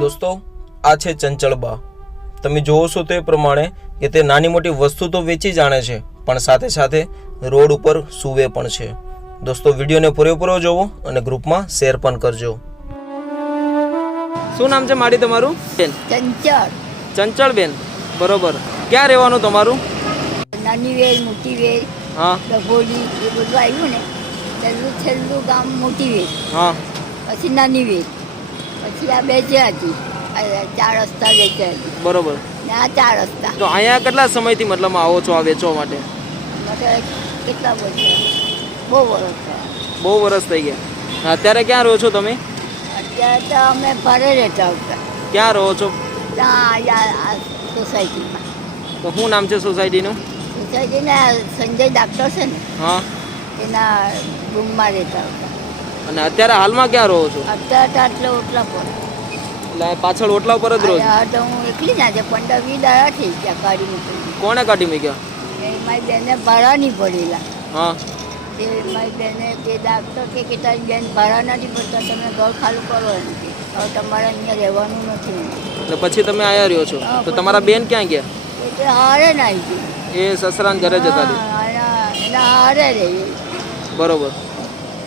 દોસ્તો, આ છે ચંચળબા. તમે જોવો છો તે પ્રમાણે કે તે નાની મોટી વસ્તુ તો વેચી જાણે છે, પણ સાથે સાથે રોડ ઉપર સૂવે પણ છે. દોસ્તો, વિડીયોને પૂરેપૂરો જોવો અને ગ્રુપમાં શેર પણ કરજો. શું નામ છે માડી તમારું? ચંચળ. ચંચળબેન, બરોબર. ક્યાં રહેવાનું તમારું? નાની વેલ, મોટી વેલ, હા ડભોલી એ બધું આવ્યું ને. છેલ્લું ગામ મોટી વેલ, હા પછી નાની વેલ, પછી આ બે છે હજી. આ 4 રસ્તા બે છે હજી. બરોબર. ને આ 4 રસ્તા. તો અહીંયા કેટલા સમયથી મતલબ આવો છો આ વેચવા માટે? માટે કેટલા વર્ષ? બહુ વર્ષ થયા. બહુ વર્ષ થઈ ગયા. અત્યારે ક્યાં રહો છો તમે? અત્યારે તો અમે ભારે રહેતા હતા. ક્યાં રહો છો? ત્યાં આ સોસાયટીમાં. તો શું નામ છે સોસાયટીનું? સોસાયટીના સંજય ડાક્ટર છે ને, હા. એના રૂમમાં રહેતા હતા. અને અત્યારે હાલમાં ક્યાં રહો છો? અત્યારે તો આટલે ઓટલા પર. એટલે પાછળ ઓટલા ઉપર જ રહો છો? હા, તો હું એકલી ના છે. 15-20 દાડા થઈ ગયા કાઢી મૂકી. કોણે કાઢી મૂક્યા? એ મારી બેને ભાડા નહીં પડેલા. હા. એ મારી બેને તે ડાક્ટર કે તારી બેન ભાડા નથી પડતા, તમે ઘર ખાલી કરો એમ કે. હવે તમારે અહીંયા રહેવાનું નથી. એટલે પછી તમે આયા રહ્યો છો? તો તમારા બેન ક્યાં ગયા? એ તો હારે ના આવી ગઈ. એ સસરાને ઘરે જતા રહ્યા. એના હારે રહી. બરોબર.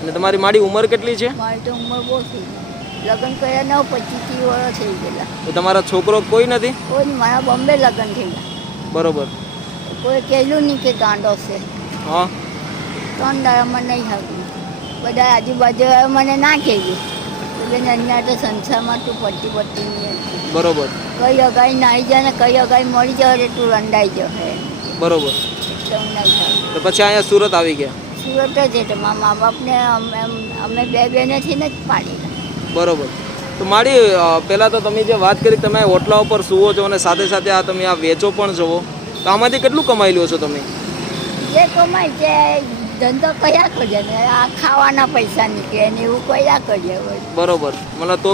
અને તમારી માડી ઉંમર કેટલી છે? મારી તો ઉંમર બહુ થઈ ગઈ. લગ્ન કર્યા 25-30 વર્ષ થઈ ગયેલા. તો તમારા છોકરો કોઈ નથી? કોઈ નહીં, મારા બોમ્બે લગ્ન થયેલા. બરોબર. કોઈ કહેલું નહીં કે ગાંડો છે. હા. 3 દાડામાં નહીં આવ્યું. બધા આજુબાજુ મને ના કહેલું. બેન અહીંયા તો સંસારમાં તું પડતી નહીં. બરોબર. કઈ અગાઈ નાહી જાય ને કઈ અગાઈ મળી જાય તું રંડાઈ જશે. બરોબર. એકદમ નહીં થાય. તો પછી અહીંયા સુરત આવી ગયા? સુરત જ છે. મારા મા બાપને અમે 2 બહેનેથી ને જ પાડી. બરોબર. તો માડી, પહેલાં તો તમે જે વાત કરી તમે ઓટલા ઉપર સૂવો છો અને સાથે સાથે આ તમે આ વેચો પણ છો, તો આમાંથી કેટલું કમાઈ લો છો તમે? જે કમાય છે ધંધો કયા કરીએ ને આ ખાવાના પૈસા નીકળે ને એવું કયા કરીએ હોય. બરોબર. મતલબ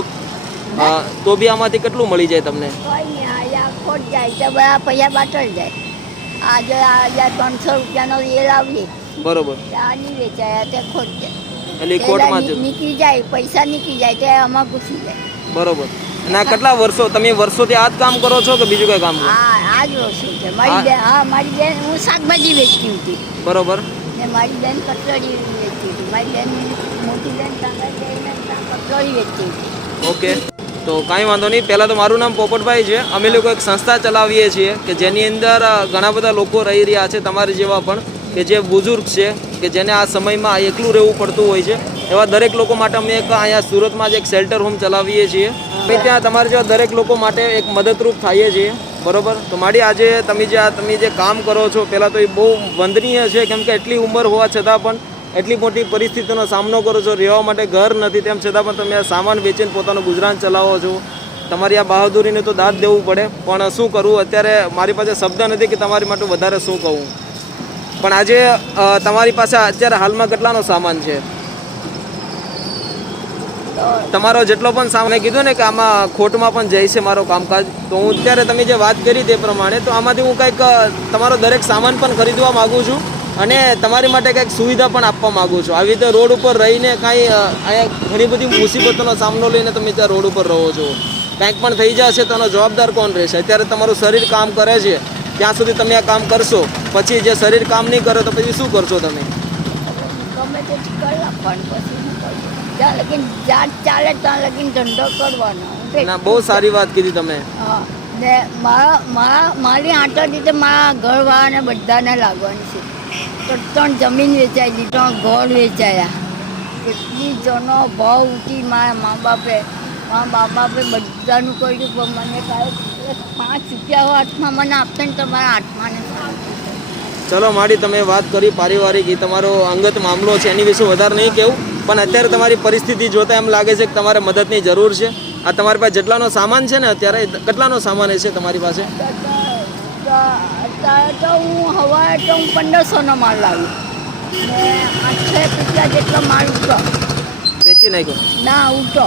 તો બી આમાંથી કેટલું મળી જાય તમને? કોઈ નહીં, આ ખોટ જાય તો બધા પૈસા બાટલ જાય. આજે 300 રૂપિયાનો એ લાવીએ. બરોબર. આ નહીં વેચાયા તે ખોટ જાય. એટલે ખોટમાં જ નીકળી જાય, પૈસા નીકળી જાય તો આમાં ઘૂસી જાય. બરોબર. અને આ કેટલા વર્ષો તમે વર્ષોથી આ જ કામ કરો છો કે બીજું કઈ કામ કરો? આ જ વસ્તુ છે મારી બેન. હા, મારી બેન હું શાકભાજી વેચતી હતી. બરોબર. ને મારી બેન કચોરી વેચતી હતી. મારી બેન મોટી બેન કચોરી વેચતી હતી. ઓકે. તો કાંઈ વાંધો નહીં. પહેલાં તો મારું નામ પોપટભાઈ છે. અમે લોકો એક સંસ્થા ચલાવીએ છીએ કે જેની અંદર ઘણા બધા લોકો રહી રહ્યા છે તમારી જેવા પણ, કે જે બુઝુર્ગ છે, કે જેને આ સમયમાં એકલું રહેવું પડતું હોય છે. એવા દરેક લોકો માટે અમે એક અહીંયા સુરતમાં જ એક શેલ્ટર હોમ ચલાવીએ છીએ. અમે ત્યાં તમારા જેવા દરેક લોકો માટે એક મદદરૂપ થઈએ છીએ. બરોબર. તો માડી, આજે તમે જે કામ કરો છો, પહેલાં તો એ બહુ વંદનીય છે, કેમ કે એટલી ઉંમર હોવા છતાં પણ એટલી મોટી પરિસ્થિતિનો સામનો કરો છો. રહેવા માટે ઘર નથી, તેમ છતાં પણ તમે આ સામાન વેચીને પોતાનું ગુજરાન ચલાવો છો. તમારી આ બહાદુરીને તો દાદ દેવું પડે, પણ શું કરવું, અત્યારે મારી પાસે શબ્દ નથી કે તમારી માટે વધારે શું કહું. પણ આજે તમારી પાસે અત્યારે હાલમાં કેટલાનો સામાન છે? તમારો જેટલો પણ સામાન કીધું ને કે આમાં ખોટમાં પણ જાય છે મારો કામકાજ, તો હું અત્યારે તમે જે વાત કરી તે પ્રમાણે, તો આમાંથી હું કંઈક તમારો દરેક સામાન પણ ખરીદવા માગું છું અને તમારી માટે કંઈક સુવિધા પણ આપવા માગું છું. આવી રીતે રોડ ઉપર રહીને કાંઈ અહીંયા ઘણી બધી મુસીબતોનો સામનો લઈને તમે ત્યાં રોડ ઉપર રહો છો. કંઈક પણ થઈ જશે તો એનો જવાબદાર કોણ રહેશે? અત્યારે તમારું શરીર કામ કરે છે ત્યાં સુધી તમે આ કામ કરશો, પછી જે શરીર કામ નહીં કરે તો પછી શું કરશો તમે? ગમે તે કરી આપવાનું, પછી જ્યાં લગીન જાત ચાલે ત્યાં લગીન ધંધો કરવાનો. ના, બહુ સારી વાત કીધી તમે. હા, ને મારી આંટોથી તો મારા ઘરવાળાને બધાને લાગવાની છે. તો 3 જમીન વેચાઈ દીધી, 3 ઘર વેચાયા. કેટલી જનો ભાવ ઉઠી મારા મા બાપે બધાનું કર્યું, પણ મને કાંઈ 5 રૂપિયા હાથમાં મને આપશે ને તો મારા હાથમાં ને. ચલો માડી, તમે વાત કરી પારિવારિક, એ તમારો અંગત મામલો છે, એની વિશે વધારે નહીં કહેવું. પણ અત્યારે તમારી પરિસ્થિતિ જોતા એમ લાગે છે કે તમારે મદદની જરૂર છે. આ તમારી પાસે જેટલાનો સામાન છે ને, અત્યારે કેટલાનો સામાન છે તમારી પાસે? અત્યારે તો હું હવારે તો હું 1500નો માલ લાવી ને 8 રૂપિયા જેટલો માલ ઉઠો. વેચી નાખ્યો? ના, ઉઠો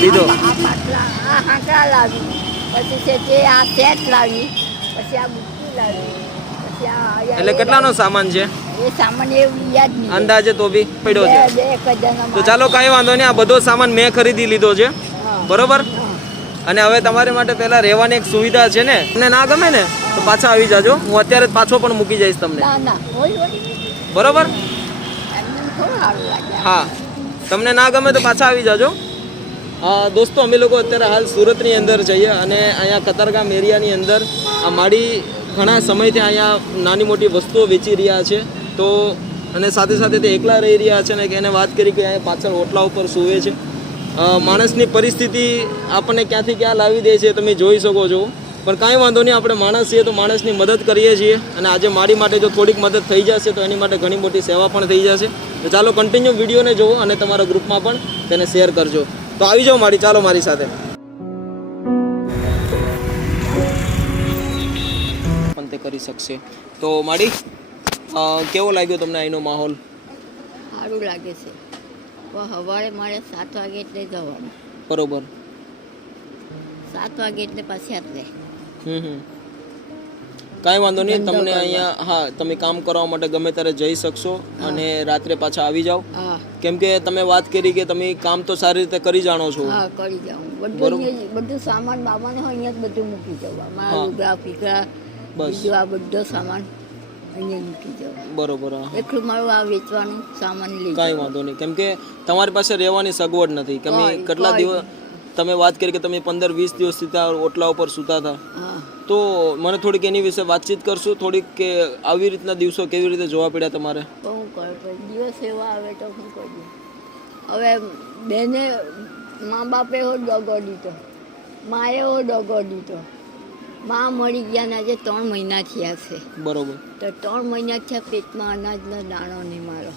લીધો. આ હાંકડા લાવી, પછી છે તે આ સેટ લાવી, પછી આ બુટ્ટી લાવી, પછી આ. એટલે કેટલાનો સામાન છે એ સામાન એવું યાદ નહીં અંદાજે તો બી પડ્યો છે? 1000નો. તો ચાલો, કાંઈ વાંધો નહીં. આ બધો સામાન મેં ખરીદી લીધો છે, બરોબર. અને હવે તમારી માટે પહેલા રહેવાની એક સુવિધા છે ને, તમને ના ગમે ને તો પાછા આવી જાજો. હું અત્યારે જ પાછો પણ મૂકી જઈશ તમને, ના ના હોય બરોબર? એમને થોડું સારું લાગે. હા, તમને ના ગમે તો પાછા આવી જાજો. દોસ્તો અમે લોકો અત્યારે હાલ સુરતની અંદર જઈએ અને અહીંયા કતારગામ એરિયાની અંદર આ માડી ઘણા સમયથી અહીંયા નાની મોટી વસ્તુઓ વેચી રહ્યા છે. તો અને સાથે સાથે તે એકલા રહી રહ્યા છે ને કે એને વાત કરી કે અહીંયા પાછળ ઓટલા ઉપર સૂવે છે. માણસની પરિસ્થિતિ આપણને ક્યાંથી ક્યાં લાવી દે છે તમે જોઈ શકો છો, પણ કાંઈ વાંધો નહીં, આપણે માણસ છીએ તો માણસની મદદ કરીએ છીએ. અને આજે મારી માટે જો થોડીક મદદ થઈ જશે તો એની માટે ઘણી મોટી સેવા પણ થઈ જશે. તો ચાલો કન્ટિન્યુ વિડીયોને જુઓ અને તમારા ગ્રુપમાં પણ તેને શેર કરજો. તો આવી જાઓ માડી, ચાલો મારી સાથે. પણ તે કરી શકશે. તો માડી, કેવો લાગ્યો તમને અહીંનો માહોલ? સારું લાગે છે. પણ સવારે મારે 7 વાગે એટલે જવાનું. બરોબર. 7 વાગે એટલે પાછી આટલે. કાંઈ વાંધો નહીં, તમને અહીંયા હા તમે કામ કરવા માટે ગમે ત્યારે જઈ શકશો અને રાત્રે પાછા આવી જાઓ. હા કેમ કે તમે વાત કરી કે તમે કામ તો સારી રીતે કરી જાણો છો. હા કરી જાઉં. બધું સામાન બામાને હોય અહીંયા જ બધું મૂકી જવા. મારા લુગડા ફીકડા બીજું આ બધો સામાન અહીંયા મૂકી જવા. બરોબર. એટલું મારું આ વેચવાનું સામાન લઈ. કાંઈ વાંધો નહીં, કેમ કે તમારી પાસે રહેવાની સગવડ નથી. કે કેટલા દિવસ તમે વાત કરી કે તમે 15-20 દિવસથી ત્યાં ઓટલા ઉપર સૂતા હતા, તો મને થોડીક એની વિશે વાતચીત કરશું થોડીક, કે આવી રીતના દિવસો કેવી રીતે જોવા પડ્યા તમારે? શું કરે દિવસ એવા આવે તો શું કરીએ. હવે બેને મા બાપે હો દગો દીધો, માએ હો દગો દીધો. મા મળી ગયા ને આજે 3 મહિના થયા છે. બરોબર. તો 3 મહિના થયા પેટમાં અનાજનો દાણો નહીં મારો.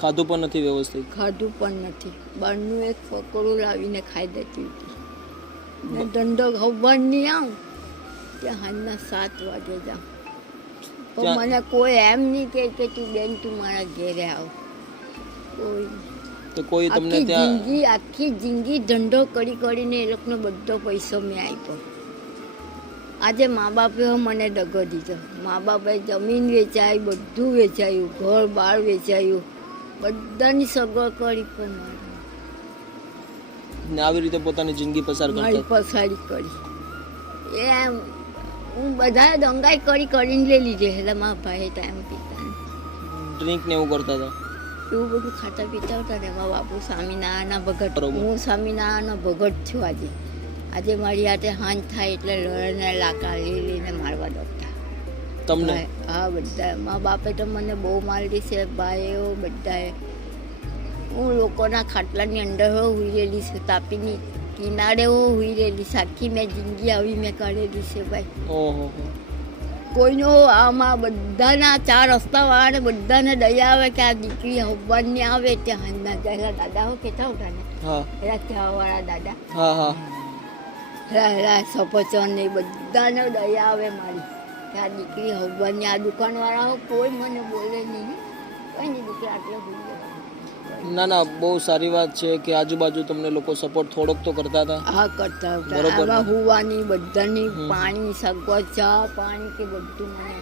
ખાધું પણ નથી વ્યવસ્થિત? ખાધું પણ નથી. બહારનું એક પકોડું લાવીને ખાઈ દેતી હતી. ને ધંધો ખબર નહીં આવું ત્યાં હાલના 7 વાગે જાઉં. પણ મને કોઈ એમ નહીં કે તું બેન તું મારા ઘેરે આવ. કોઈ તો કોઈ તમને ત્યાં આખી જિંદગી ધંધો કરીને એ લોકોનો બધો પૈસો મેં આપ્યો. આજે મા બાપે મને દગો દીધો. મા બાપે જમીન વેચાઈ, બધું વેચાયું, ઘર બાર વેચાયું, બધાની સગવડ કરી, પણ આવી રીતે પોતાની જિંદગી મારી પસારી કરી. એમ હું બધાએ દંગાઈ કરીને લઈ લીધી. એટલે મારા ભાઈ ટાઈમ પીતા ડ્રિંક ને એવું કરતા હતા, એવું બધું ખાતા પીતા હતા ને. મારા બાપુ સ્વામિનારાયણના ભગત, હું સ્વામિનારાયણના ભગત છું. આજે મારી હાથે હાંજ થાય એટલે લડને લાકા લઈને મારવા દોડતા તમને? હા બધા. મારા બાપે તો મને બહુ મારી છે, ભાઈઓ બધાએ. હું લોકોના ખાટલાની અંદર હુઈ રહેલી છું, તાપીની કિનારે હુઈ રહેલી છે. આખી મેં જિંદગી આવી મેં કાઢેલી છે ભાઈ. ઓહો. કોઈનો આમાં બધાના 4 રસ્તાવાળાને બધાને દયા આવે કે આ દીકરી હવવાની આવે ત્યાં હાંજના પહેલા દાદા હો કહેતા હતા ને, એના ચાવાળા દાદા, હા હા, સફરચંદ ને બધાને દયા આવે મારી કે આ દીકરી હવવાની. આ દુકાનવાળાઓ કોઈ મને બોલે નહીં, કઈ નહીં દીકરી આટલે ભૂલી. ના ના, બહુ સારી વાત છે કે આજુબાજુ તમને લોકો સપોર્ટ થોડોક તો કરતા હતા. હા કરતા હતા. આવા હુવાની બધાની પાણી સગવડ, ચા પાણી કે બધું મને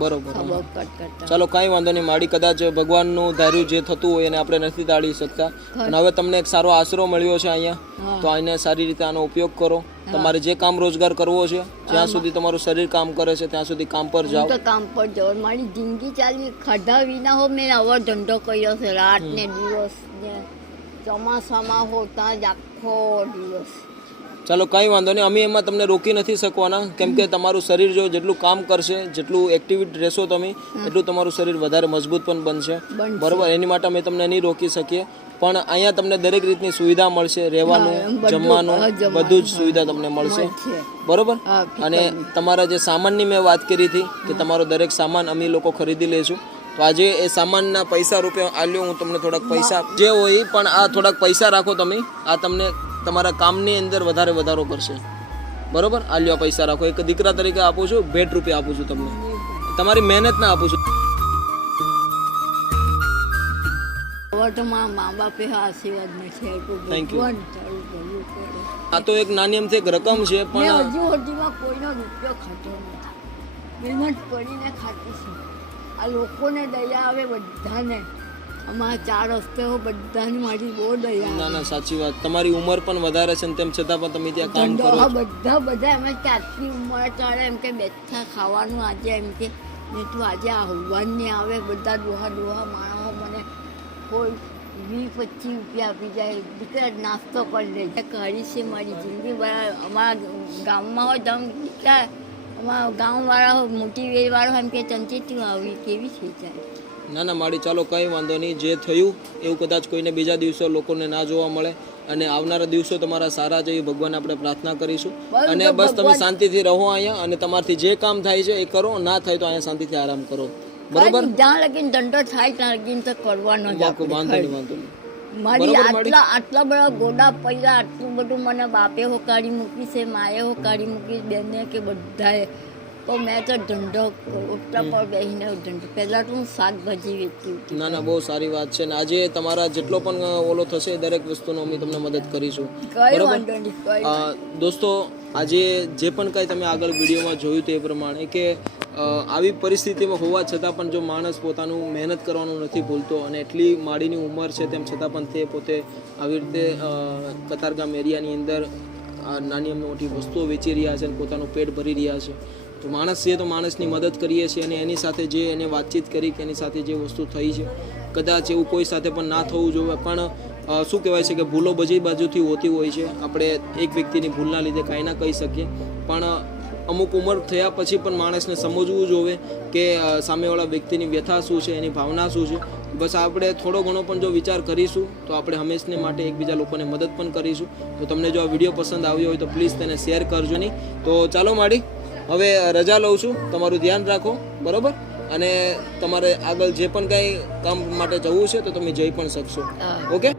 બરોબર. કરતા. ચાલો કાંઈ વાંધો નહીં માડી, કદાચ ભગવાનનું ધાર્યું જે થતું હોય એને આપણે નથી ટાળી શકતા. અને હવે તમને એક સારો આશરો મળ્યો છે અહીંયા, તો આને સારી રીતે આનો ઉપયોગ કરો. તમારે જે કામ રોજગાર કરવો છે, જ્યાં સુધી તમારું શરીર કામ કરે છે ત્યાં સુધી કામ પર જાઓ. કામ પર જાઓ. મારી જિંદગી ચાલી ખાધા વિના હો મેં આવો ધંધો કર્યો છે. રાત ને દિવસ ને ચોમાસામાં હો ત્યાં જ આખો દિવસ. ચાલો કાંઈ વાંધો નહીં, અમે એમાં તમને રોકી નથી શકવાના. કેમ કે તમારું શરીર જો જેટલું કામ કરશે, જેટલું એક્ટિવિટી રહેશો તમે, એટલું તમારું શરીર વધારે મજબૂત પણ બનશે. બરોબર. એની માટે અમે તમને નહીં રોકી શકીએ, પણ અહીંયા તમને દરેક રીતની સુવિધા મળશે. રહેવાનું, જમવાનું, બધું જ સુવિધા તમને મળશે. બરોબર. અને તમારા જે સામાનની મેં વાત કરી હતી કે તમારો દરેક સામાન અમે લોકો ખરીદી લઈશું. તો આજે એ સામાનના પૈસા રૂપે આલ્યો હું તમને થોડાક પૈસા જે હોય, પણ આ થોડાક પૈસા રાખો તમે. આ તમને તમારા કામની અંદર વધારો કરશે. બરોબર. આલ્યો પૈસા રાખો. એક દીકરા તરીકે આપું છું, ભેટ રૂપે આપું છું તમને, તમારી મહેનત ના આપું છું. તો મારા મા બાપે આશીર્વાદ નથી આપ્યો. આ તો એક નાની અમથી એક રકમ છે, પણ હજુ સુધીમાં કોઈનો રૂપિયો ખાતો નથી. મહેનત કરીને ખાતી છે. આ લોકોને દયા આવે બધાને અમારા 4 રસ્તે બધાની મારી બહુ દયા ના ના સાચી વાત, તમારી ઉંમર પણ વધારે છે ને તેમ છતાં પણ તમે ત્યાં કામ કરો છો. બધા એમ કે આટલી ઉંમર ચાલે એમ કે બેઠા ખાવાનું આજે એમ કે ને તું આજે આવવાનું નહીં આવે. બધા દોહા માણસો મને કોઈ 20-25 રૂપિયા આપી જાય, દીકરા નાસ્તો કરી લે કરી છે મારી જિંદગી. અમારા ગામમાં હોય તો દીકરા અમારા ગામવાળા હોય મોટી વેરવાળો એમ કે ચંચી તું આવી કેવી છે જાય. ના ના માડી, ચાલો કંઈ વાંધો નહીં. જે થયું એવું કદાચ કોઈને બીજા દિવસો લોકોને ના જોવા મળે અને આવનારા દિવસો તમારા સારા છે એ ભગવાન આપણે પ્રાર્થના કરીશું. અને બસ તમે શાંતિથી રહો અહીંયા અને તમારથી જે કામ થાય છે એ કરો, ના થાય તો અહીંયા શાંતિથી આરામ કરો. બરોબર? જ્યાં લગીને ધંધો થાય ત્યાં લગીને તો કરવાનો જ વાંધો નહીં, વાંધો નહીં. મારી આટલા બધા ગોડા પૈસા આટલું બધું મને બાપે હોકારી મૂકી છે, માએ હોકારી મૂકી, બેને કે બધાએ. તો મેં તો ધંધો ઓટલા પર બેસીને ધંધો પહેલાં તો હું શાકભાજી વેચતી હતી. ના ના બહુ સારી વાત છે ને આજે તમારા જેટલો પણ ઓલો થશે દરેક વસ્તુનો અમે તમને મદદ કરીશું. કઈ વાંધો નહીં. દોસ્તો આજે જે પણ કાંઈ તમે આગળ વિડીયોમાં જોયું તે પ્રમાણે કે આવી પરિસ્થિતિમાં હોવા છતાં પણ જો માણસ પોતાનું મહેનત કરવાનું નથી ભૂલતો અને એટલી માડીની ઉંમર છે તેમ છતાં પણ તે પોતે આવી રીતે કતારગામ એરિયાની અંદર નાની મોટી વસ્તુઓ વેચી રહ્યા છે અને પોતાનું પેટ ભરી રહ્યા છે. તો માણસ છે તો માણસની મદદ કરીએ છીએ અને એની સાથે જે એને વાતચીત કરી કે એની સાથે જે વસ્તુ થઈ છે કદાચ એવું કોઈ સાથે પણ ના થવું જોઈએ. પણ શું કહેવાય છે કે ભૂલો બધી બાજુથી હોતી હોય છે. આપણે એક વ્યક્તિની ભૂલના લીધે કાંઈ ના કહી શકીએ, પણ અમુક ઉંમર થયા પછી પણ માણસને સમજવું જોઈએ કે સામેવાળા વ્યક્તિની વ્યથા શું છે, એની ભાવના શું છે. બસ આપણે થોડો ઘણો પણ જો વિચાર કરીશું તો આપણે હંમેશને માટે એકબીજા લોકોને મદદ પણ કરીશું. તો તમને જો આ વિડીયો પસંદ આવ્યો હોય તો પ્લીઝ તેને શેર કરજો નહીં. તો ચાલો માડી, હવે રજા લઉં છું. તમારું ધ્યાન રાખો, બરાબર? અને તમારે આગળ જે પણ કાંઈ કામ માટે જવું છે તો તમે જઈ પણ શકશો. ઓકે?